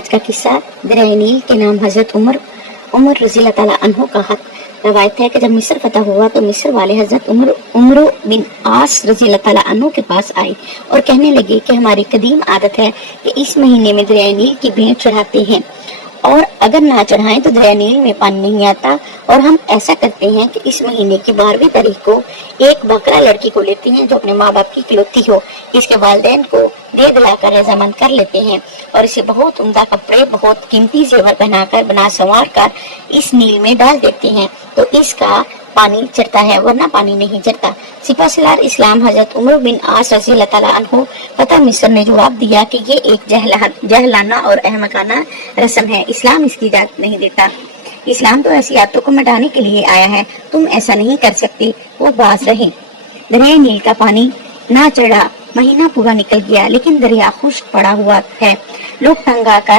आज का किस्सा दरिया नील के नाम हजरत उमर रज़ी अल्लाह ताला अन्हु का रवायत है कि जब मिस्र फतह हुआ तो मिस्र वाले हजरत उमर बिन आस रज़ी अल्लाह ताला अन्हु के पास आए और कहने लगे कि हमारी कदीम आदत है कि इस महीने में दरिया नील की भेंट चढ़ाते हैं और अगर ना चढ़ाएं तो दरिया नील में पानी नहीं आता, और हम ऐसा करते हैं कि इस महीने की 12वीं तारीख को एक बकरा लड़की को लेते हैं जो अपने माँ बाप की इकलौती हो, इसके वालिदैन को दे दिलाकर रजामंद कर लेते हैं और इसे बहुत उम्दा कपड़े, बहुत कीमती जेवर पहनाकर, बना संवार कर इस नील में डाल देते हैं तो इसका पानी चढ़ता है, वरना पानी नहीं चढ़ता। सिपहसालार इस्लाम हजरत उमर बिन आस रज़ी अल्लाह ताला अन्हु फतह मिस्र ने जवाब दिया कि ये एक जहलाना और अहमकाना रस्म है, इस्लाम इसकी इजाजत नहीं देता। इस्लाम तो ऐसी आदतों को मिटाने के लिए आया है, तुम ऐसा नहीं कर सकते। वो बाज रहे। दरिया नील का पानी ना चढ़ा, महीना पूरा निकल गया लेकिन दरिया खुश्क पड़ा हुआ है। लोग तंग आकर